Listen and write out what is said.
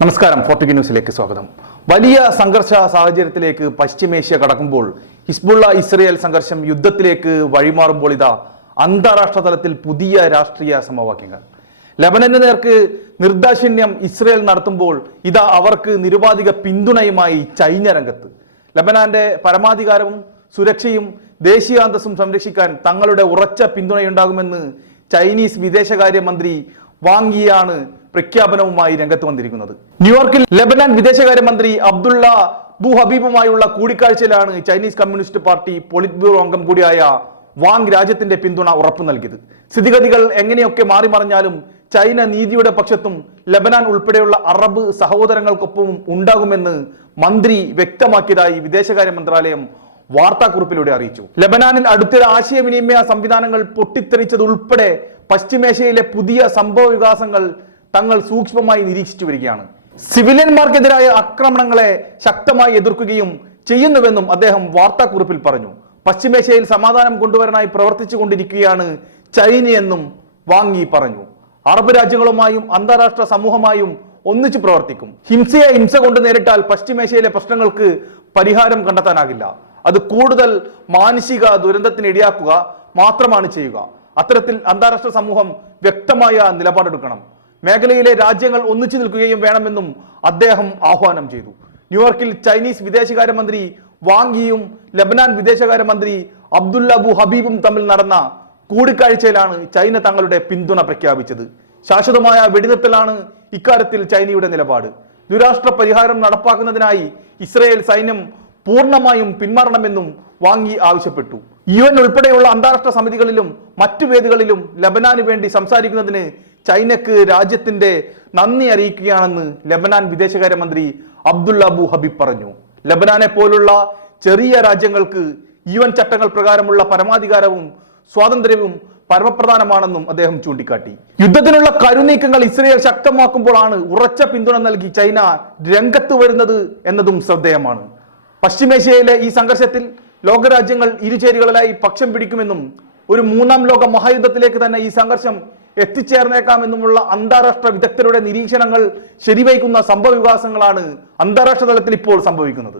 നമസ്കാരം ഫോർട്ടിക് ന്യൂസിലേക്ക് സ്വാഗതം. വലിയ സംഘർഷ സാഹചര്യത്തിലേക്ക് പശ്ചിമേഷ്യ കടക്കുമ്പോൾ ഹിസ്ബുള്ള ഇസ്രയേൽ സംഘർഷം യുദ്ധത്തിലേക്ക് വഴിമാറുമ്പോൾ ഇതാ അന്താരാഷ്ട്ര തലത്തിൽ പുതിയ രാഷ്ട്രീയ സമവാക്യങ്ങൾ. ലബനന് നേർക്ക് നിർദാക്ഷിണ്യം ഇസ്രയേൽ നടത്തുമ്പോൾ ഇതാ അവർക്ക് നിരുപാധിക പിന്തുണയുമായി ചൈന രംഗത്ത്. ലബനാന്റെ പരമാധികാരവും സുരക്ഷയും ദേശീയ അന്തസ്സും സംരക്ഷിക്കാൻ തങ്ങളുടെ ഉറച്ച പിന്തുണയുണ്ടാകുമെന്ന് ചൈനീസ് വിദേശകാര്യമന്ത്രി വാങ്ങിയാണ് പ്രഖ്യാപനവുമായി രംഗത്ത് വന്നിരിക്കുന്നത്. ന്യൂയോർക്കിൽ ലബനാൻ വിദേശകാര്യമന്ത്രി അബ്ദുള്ള ബു ഹബീബുമായുള്ള കൂടിക്കാഴ്ചയിലാണ് Chinese communist party polit bureau അംഗം കൂടിയായ വാങ് രാജ്യത്തിന്റെ പിന്തുണ ഉറപ്പു നൽകിയത്. സ്ഥിതിഗതികൾ എങ്ങനെയൊക്കെ മാറി മറിഞ്ഞാലും ചൈന നീതിയുടെ പക്ഷത്തും ലബനാൻ ഉൾപ്പെടെയുള്ള അറബ് സഹോദരങ്ങൾക്കൊപ്പം ഉണ്ടാകുമെന്ന് മന്ത്രി വ്യക്തമാക്കിയതായി വിദേശകാര്യ മന്ത്രാലയം വാർത്താക്കുറിപ്പിലൂടെ അറിയിച്ചു. ലബനാനിൽ അടുത്തിടെ ആശയവിനിമയ സംവിധാനങ്ങൾ പൊട്ടിത്തെറിച്ചതുൾപ്പെടെ പശ്ചിമേഷ്യയിലെ പുതിയ സംഭവ വികാസങ്ങൾ തങ്ങൾ സൂക്ഷ്മമായി നിരീക്ഷിച്ചു വരികയാണ്. സിവിലിയന്മാർക്കെതിരായ ആക്രമണങ്ങളെ ശക്തമായി എതിർക്കുകയും ചെയ്യുന്നുവെന്നും അദ്ദേഹം വാർത്താക്കുറിപ്പിൽ പറഞ്ഞു. പശ്ചിമേഷ്യയിൽ സമാധാനം കൊണ്ടുവരാനായി പ്രവർത്തിച്ചു കൊണ്ടിരിക്കുകയാണ് ചൈനയെന്നും വാങ്ങി പറഞ്ഞു. അറബ് രാജ്യങ്ങളുമായും അന്താരാഷ്ട്ര സമൂഹമായും ഒന്നിച്ചു പ്രവർത്തിക്കും. ഹിംസയെ ഹിംസ കൊണ്ട് നേരിട്ടാൽ പശ്ചിമേഷ്യയിലെ പ്രശ്നങ്ങൾക്ക് പരിഹാരം കണ്ടെത്താനാകില്ല. അത് കൂടുതൽ മാനസിക ദുരന്തത്തിന് ഇടയാക്കുക മാത്രമാണ് ചെയ്യുക. അത്തരത്തിൽ അന്താരാഷ്ട്ര സമൂഹം വ്യക്തമായ നിലപാടെടുക്കണം. മേഖലയിലെ രാജ്യങ്ങൾ ഒന്നിച്ചു നിൽക്കുകയും വേണമെന്നും അദ്ദേഹം ആഹ്വാനം ചെയ്തു. ന്യൂയോർക്കിൽ ചൈനീസ് വിദേശകാര്യമന്ത്രി വാങ്ങിയും ലബനാൻ വിദേശകാര്യമന്ത്രി അബ്ദുല്ല അബു ഹബീബും തമ്മിൽ നടന്ന കൂടിക്കാഴ്ചയിലാണ് ചൈന തങ്ങളുടെ പിന്തുണ പ്രഖ്യാപിച്ചത്. ശാശ്വതമായ വെടിനിർത്തലാണ് ഇക്കാര്യത്തിൽ ചൈനയുടെ നിലപാട്. ദുരാഷ്ട്ര പരിഹാരം നടപ്പാക്കുന്നതിനായി ഇസ്രയേൽ സൈന്യം പൂർണമായും പിന്മാറണമെന്നും വാങ്ങി ആവശ്യപ്പെട്ടു. യു എൻ ഉൾപ്പെടെയുള്ള അന്താരാഷ്ട്ര സമിതികളിലും മറ്റു വേദികളിലും ലബനാന് വേണ്ടി സംസാരിക്കുന്നതിന് ചൈനക്ക് രാജ്യത്തിന്റെ നന്ദി അറിയിക്കുകയാണെന്ന് ലബനാൻ വിദേശകാര്യമന്ത്രി അബ്ദുള്ള അബു ഹബീബ് പറഞ്ഞു. ലബനാനെ പോലുള്ള ചെറിയ രാജ്യങ്ങൾക്ക് യു എൻ ചട്ടങ്ങൾ പ്രകാരമുള്ള പരമാധികാരവും സ്വാതന്ത്ര്യവും പരമപ്രധാനമാണെന്നും അദ്ദേഹം ചൂണ്ടിക്കാട്ടി. യുദ്ധത്തിനുള്ള കരുനീക്കങ്ങൾ ഇസ്രയേൽ ശക്തമാക്കുമ്പോഴാണ് ഉറച്ച പിന്തുണ നൽകി ചൈന രംഗത്ത് വരുന്നത് എന്നതും ശ്രദ്ധേയമാണ്. പശ്ചിമേഷ്യയിലെ ഈ സംഘർഷത്തിൽ ലോകരാജ്യങ്ങൾ ഇരുചേരികളിലായി പക്ഷം പിടിക്കുമെന്നും ഒരു മൂന്നാം ലോക മഹായുദ്ധത്തിലേക്ക് തന്നെ ഈ സംഘർഷം എത്തിച്ചേർന്നേക്കാമെന്നുമുള്ള അന്താരാഷ്ട്ര വിദഗ്ധരുടെ നിരീക്ഷണങ്ങൾ ശരിവയ്ക്കുന്ന സംഭവ വികാസങ്ങളാണ് അന്താരാഷ്ട്ര തലത്തിൽ ഇപ്പോൾ സംഭവിക്കുന്നത്.